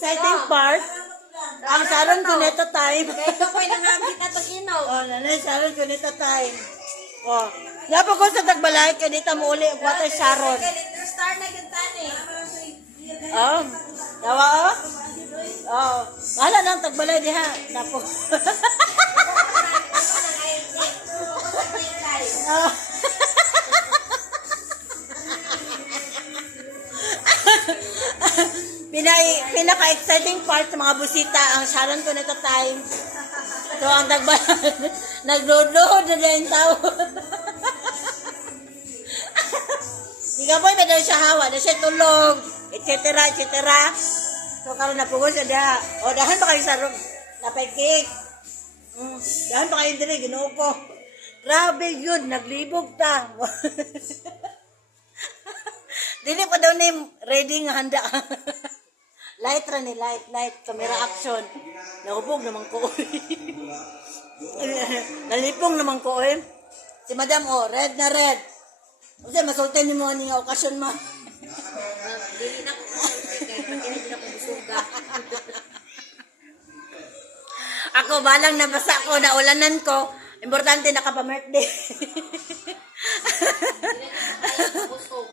exciting part. Ang Sharon Cuneta time. Kaya ikaw po'y nangagit na pag-inom. Oh, nanay, Sharon Cuneta time. Oh. Napa ko sa tagbalay, kaya dito mo uli, water Sharon. Star na gintan eh. Oh. Dawa, oh. Oh. Wala nang tagbalay diha. Napo. Oh. Pinaka-exciting part sa mga busita, ang Sharon Cuneta time. So, ang tagbalay, nag-load-load na din yung tao. Di ka po, may daw siya hawa, na siya tulog, etc. etc. So, karoon na pugos siya diha. O, dahan pa kayo sa room. Napay cake. Dahan pa kayo dire, ginoo ko. Grabe yun, naglibog ta. Dili pa daw ni ready nga handa. Light ra ni, light. Camera action. Naubog naman ko. Nalipong naman ko eh. Si madam, oh, red na red. Kasi masultin ni mo nga okasyon ma. Dili na ko kaya hindi na ko busuga. Ako, balang nabasa ko, naulanan ko. Importante nakapa-birthday.